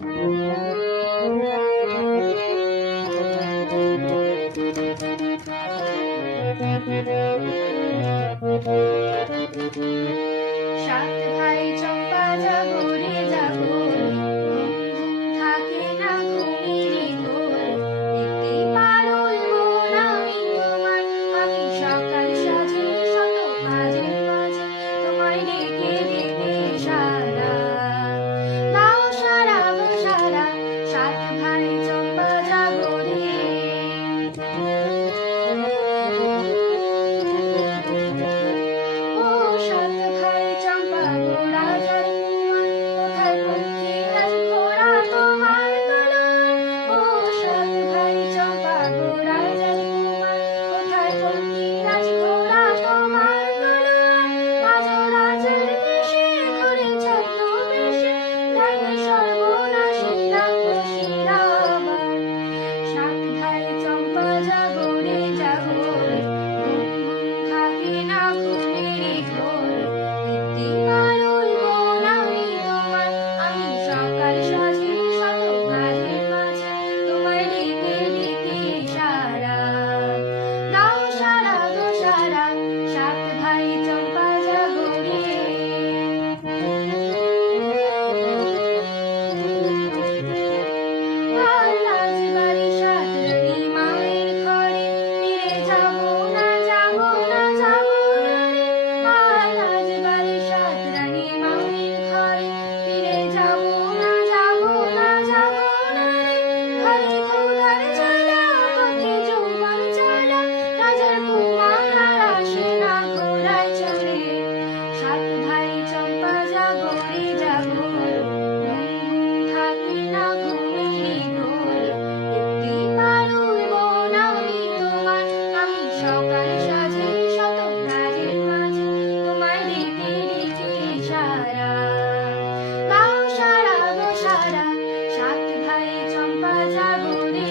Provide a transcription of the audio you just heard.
সাত ভাই চম্পা যাবো রে যাবো, থাকে না ঘুমিয়ে ঘোর। দেখতে পারুল মন আমি তোমার, আমি সকাল সাজে শত কাজের মাঝে তোমায় ডেকে ডেকে সারা দাও সারা গো সারা। সাত ভাই চম্পা যাবো রে। ও সাত ভাই চম্পা গো রাজার কুমার, কোথায় পক্ষীরাজ ঘোড়া তোমার তলোয়ার। ও সাত ভাই চম্পা গো রাজার কুমার, কোথায় পক্ষীরাজ ঘোড়া তোমার তলোয়ার। আজ রাজার দেশে ঘুরে ছদ্মবেশে, ডাইন সর্বনাশী রাক্ষসী রাবার। সাত ভাই চম্পা যাবো রে যাবো রে, থাকে না ঘুমিয়ে ঘোর। দেখতে পারুল মন আমি তোমার, আমি সকাল সাজে শত কাজের মাঝে তোমায় ডেকে ডেকে সারা দাও সারা গো সারা। সাত ভাই চম্পা যাবো রে। আর রাজবাড়ি সাত রানী মায়ের ঘরে, ফিরে যাবো না যাবো না যাবো না রে। আর রাজবাড়ি সাত রানী মায়ের ঘরে, ফিরে যাবো না যাবো না যাবো না রে। ঘরে ক্ষুধার জ্বালা, পথে যৌবন জ্বালা, রাজার কুমার আর আসে না ঘোড়ায় চড়ে। সাত ভাই চম্পা যাবো রে যাবো, থাকে না ঘুমিয়ে ঘোর। দেখতে পারুল মন আমি তোমার, আমি সকাল সাজে শত কাজের মাঝে তোমায় ডেকে ডেকে সারা দাও সারা গো সারা। সাত ভাই চম্পা যাবো রে।